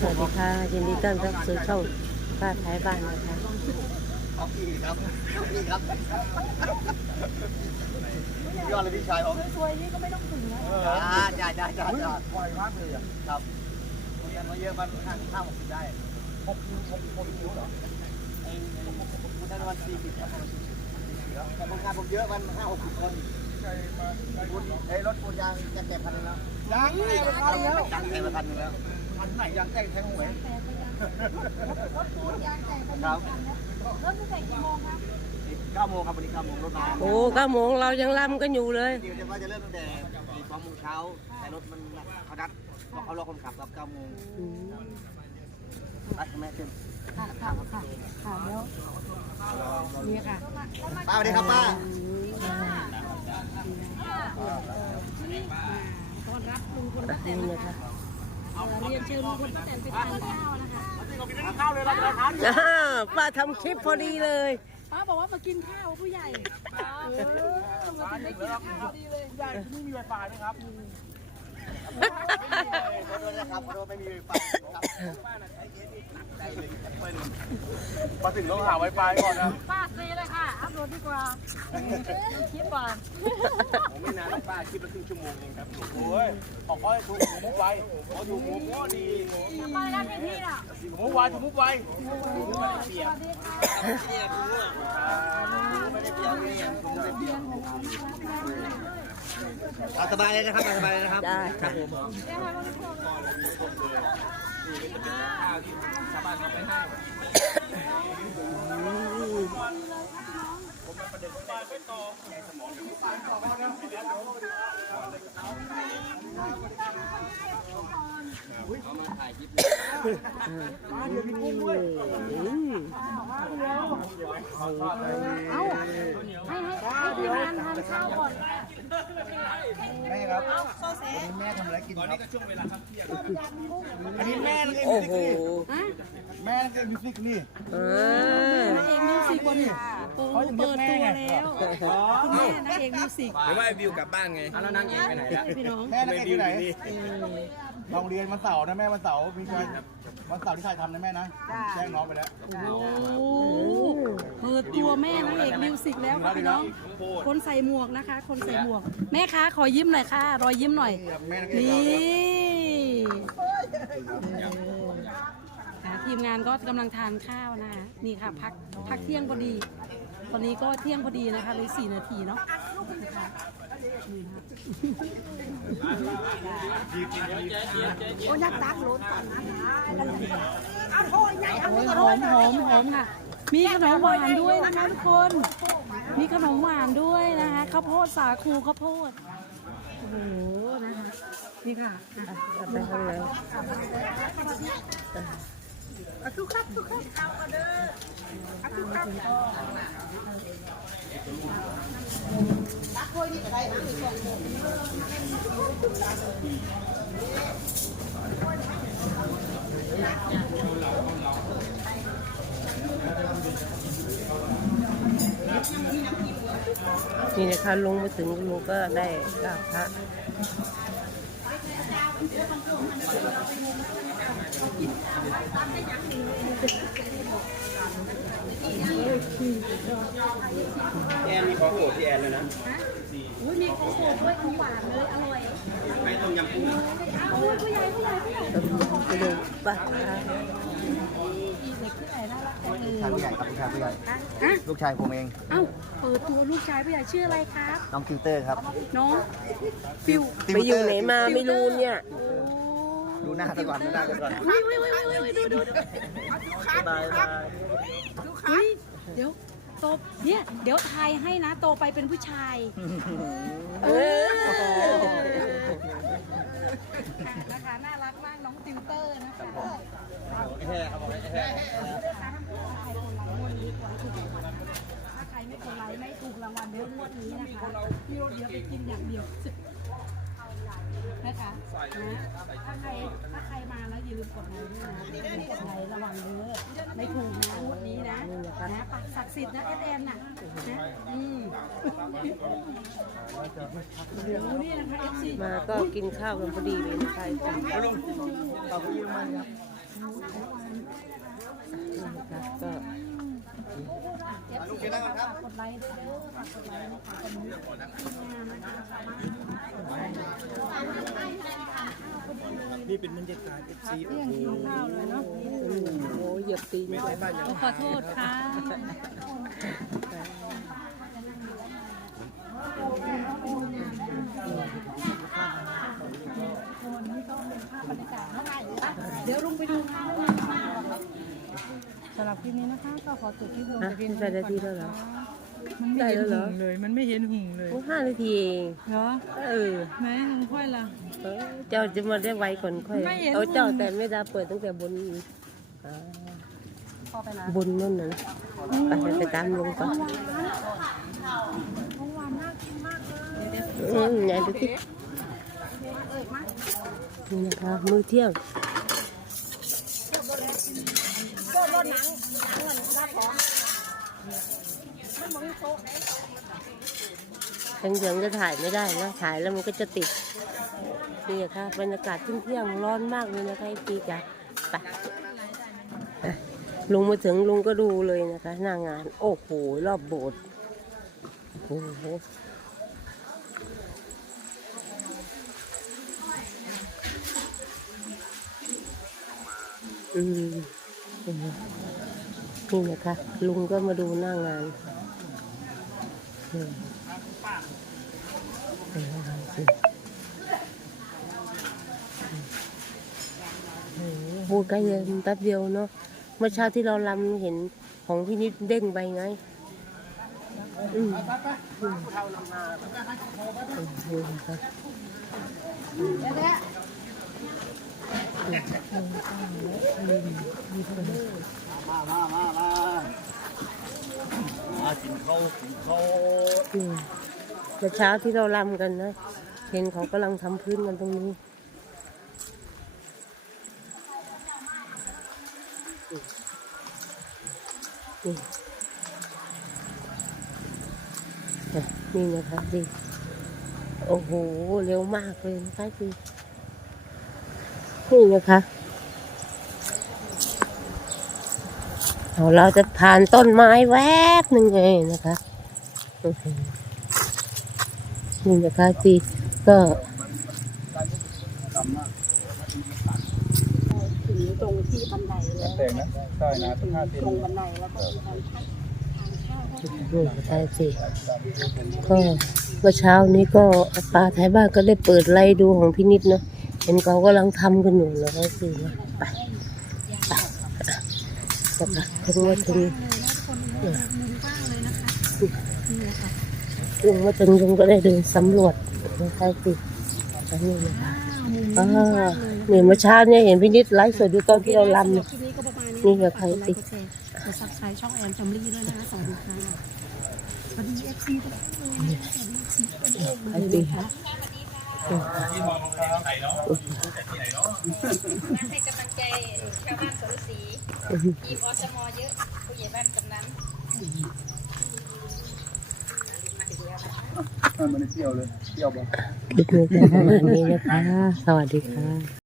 สวัสดีค่ะยินดีต้อนรับสู่ช่องป้าท้ายบ้านนะคะเอาพี่ครับพี่ครับยอดเลยพี่ชายผมสวยๆนี่ก็ไม่ต้องถึงนะจ้าจ้าจ้าจ้าปล่อยมากเลยอะครับเรียนมาเยอะมันห้าห้าหกสิบได้หกหกหกคิวเหรอไอ้คุณได้วันสี่สิบครับาณสี่สิบแต่คนงานผมเยอะมันห้าหกสิบคนไอ้รถปูนยางจะแก่พันแล้วยางแก่ไปพันแล้วยางแก่ไปพันแล้ว พันไหนยางแก่แทงหวยรถปูนยางแต่งเป็นครับคันนะรถจะแต่งกี่โมงคะเก้าโมงครับวันนี้เก้าโมงรถมาโอ้เก้าโมงเรายังล่ำกันอยู่เลยจริงๆจะว่าจะเริ่มตั้งแต่สองโมงเช้าแต่รถมันเขานัดบอกเขารอคนขับกับเก้าโมงไปแม่เต็มค่ะค่ะค่ะค่ะแล้วนี่ค่ะป้าสวัสดีครับป้าต้อนรับลุงพลป้าแตนนี่นะนะคะคะ เรียนเชิญลุงพลป้าแตนไปทานข้าวนะคะข้าวเลยเราทานอ่าป้าทำคลิปพอดีเลย ป้าบอกว่ามากินข้าวผู้ใหญ่เออมากินได้กินข้าวดีเลยใหญ่ที่นี่มีไวไฟไหมครับ ขอโทษนะครับขอโทษไม่มีไวไฟครับมาถึงต้องหาไวไฟก่อนนะป้าซีเลยค่ะ อัพโหลดดีกว่าคลิปก่อนผมไม่นานป้าคิดละครึ่งชั่วโมงเองครับโอ้ยบอกว่าถูกมุกไวพอถูกมุกก็ดีไปแล้วพี่พี่อะมุกไวถูกมุกไวสวัสดีค่ะไม่ได้เปียกไม่ได้ผมไม่ได้เปียก เอาสบายเลยนะครับสบายเลยนะครับได้ค่ะอืมเอ้าให้ให้ให้ทีมงานทานข้าวก่อน แม่ครับวันนี้แม่ทำอะไรกินตอนนี้ก็ช่วงเวลาครับเที่ยงอันนี้แม่เล่นโอ้มิวโห สิกนี่แม่เล่นมิวสิกนี่อ่านางเอกมิวสิกวันนี้โอ้เปิดตัวแล้วคุณแม่นางเอกมิวสิกไม่ว่าวิวกลับบ้านไงแล้วนางเอกไปไหนอะพี่น้องแม่เล่นอยู่ไหนโรงเรียนวันเสาร์นะแม่วันเสาร์มีการ วันเสาร์ที่ถ่ายทำนะแม่นะแจ้งน้องไปแล้วโอ้เปิดตัวแม่นางเอกมิวสิกแล้วค่ะพี่น้อง คนใส่หมวกนะคะ คนใส่หมวก แม่คะขอยิ้มหน่อยค่ะ รอยยิ้มหน่อยแม่นักเรียนนี่เราค่ะทีมงานก็กำลังทานข้าวนะคะ นี่ค่ะพักพักเที่ยงพอดี ตอนนี้ก็เที่ยงพอดีนะคะเลยสี่นาทีเนาะนะคะนี่ค่ะโอ้ยักษ์ตักรถก่อนนะโอ้ยหอ มหอมหอมค่ะ มีขนมหวานด้วยนะคะทุกคน มีขนมหวานด้วยนะคะข้าวโพดสาคูข้าวโพด โอ้โหนะคะนี่ค่ะกลับไปข้างในทุกครับทุกครับเอาอเด้อทุกครับรักคนี่อะไรนะ คะลุงมาถึงลุงก็ได้กราบพระแอนมีของโปรดที่แอนเลยนะอุ้ยมีของโปรดด้วยของหวานเลยอร่อยไม่ต้มยำกุ้งเอาผู้ใหญ่ผู้ใหญ่ผู้ใหญ่ไปดูป้าเด็กผู้ใหญ่น่ารักจังเลยชายผู้ใหญ่ครับลูกชายผู้ใหญ่ฮะลูกชายผมเองเอ้าเปิดตัวลูกชายผู้ใหญ่ชื่ออะไรครับน้องติวเตอร์ครับน้องฟิวไปอยู่ไหนมาไม่รู้เนี่ยดูหน้าซะก่อนดูหน้าซะก่อนอุ้ยอุ้ยอุ้ยอุ้ยดูดูดูบายบายอุ้ยเดี๋ยวโตเนี่ยเดี๋ยวทายให้นะโตไปเป็นผู้ชายเออนะคะน่ารักมากน้องติวเตอร์นะคะ แค่เขาบอกให้แค่ถ้าใครไม่กดไลค์ไม่ถูกรางวัลเดี๋ยวงวดนี้นะคะพี่รถเดี๋ยวไปกินอย่างเดียวนะคะนะถ้าใครถ้าใครมาแล้วอย่าลืมกดไลค์ด้วยนะอย่าลืมกดไลค์ระวังเด้อไม่ถูกนะงวดนี้นะนะปักศักดิ์สิทธิ์นะเอสเอ็นน่ะนะอืมโอ้โหนี่นะคะเอฟซีมาก็กินข้าวกันพอดีเลยนะคะ ขอบคุณมากครับก็ลูกเล้าครับนี่เป็นบรรยากาศ FC เที่ยงกินข้าวเลยเนาะโอ้เหยียบตีนไม่ใช่บ้านยังขอโทษค่ะเดี๋ยวลุงไปดูข้าว สำหรับคลิปนี้นะคะ ก็ขอจบคลิปลงฮะแต่เพียงได้นาทีแล้วเหรอมันไม่ได้เห็นแล้วเหรอหุ่งเลย มันไม่เห็นหุ่งเลยโอ้ห้านาทีเองเหรอเออไหนหุ่งค่อยล่ะ เออเจ้าจะมาได้ไวก่อนค่อยไม่เห็น เอาเจ้ามันแต่ไม่ได้เปิดตั้งแต่บนอ่าเข้าไปนะบนนั่นน่ะไปไปไปตามลงก่อนอืมไหนดูสินี่นะคะมื้อเที่ยง ทั้งเสียงจะถ่ายไม่ได้นะถ่ายแล้วมันก็จะติดนี่ค่ะบรรยากาศเที่ยงๆร้อนมากเลยนะคะไอ้ปีจ๋าไปลุงมาถึงลุงก็ดูเลยนะคะ หน้างาน โอ้โหรอบโบสถ์โอ้โหอืม นี่นะคะ ลุงก็มาดูหน้างานโอ้โหพูดใกล้เย็นแป๊บเดียวเนาะเมื่อเช้าที่เราลำเห็นของพี่นิดเด้งไปไงอืมอืมอื มามามามามากินข้าวกินข้าวอืมเมื่เช้าที่เราลำกันนะ เห็นเขากำลังทำพื้นกันตรงนี้อืมอ่นี่นะคะดิโอ้โห เร็วมากเลยนะคะดิ นี่นะคะเอาเราจะผ่านต้นไม้แวบหนึ่งไงนะคะอื้อหือนี่นะคะดิก็ถึงตรงที่บันไดแล้วแต่งนะใช่นะห้าสิบตรงบันไดแล้วก็มีการพักทางเข้านี่นะคะสิก็เมื่อเช้านี้ก็ป้าท้ายบ้านก็ได้เปิดไล่ดูของพี่นิดเนาะ เห็นเขากำลังทำกันอยู่นะคะสินะไปไปนะคะถึงว่าถึงลุงมาถึงลุงก็ได้เดินสำรวจนะคะสิอันนี้นะคะอ่าเนี่ยเมื่อเช้าเนี่ยเห็นพี่นิดไลฟ์สดดูตอนที่เราลำเนี่ยนี่กับใครติดกดซับสไครต์ช่องแอนจำลี่ด้วยนะคะสวัสดีค่ะสวัสดีเอฟซีทุกท่านเลยนะคะสวัสดีใคร ติดให้กำลังใจชาวบ้านสวนศรีทีมอสมเยอะผู้ใหญ่บ้านกำนันมันไม่ได้เที่ยวเลย เที่ยวบ่ คลิปนี้ก็ประมาณนี้นะคะ สวัสดีค่ะ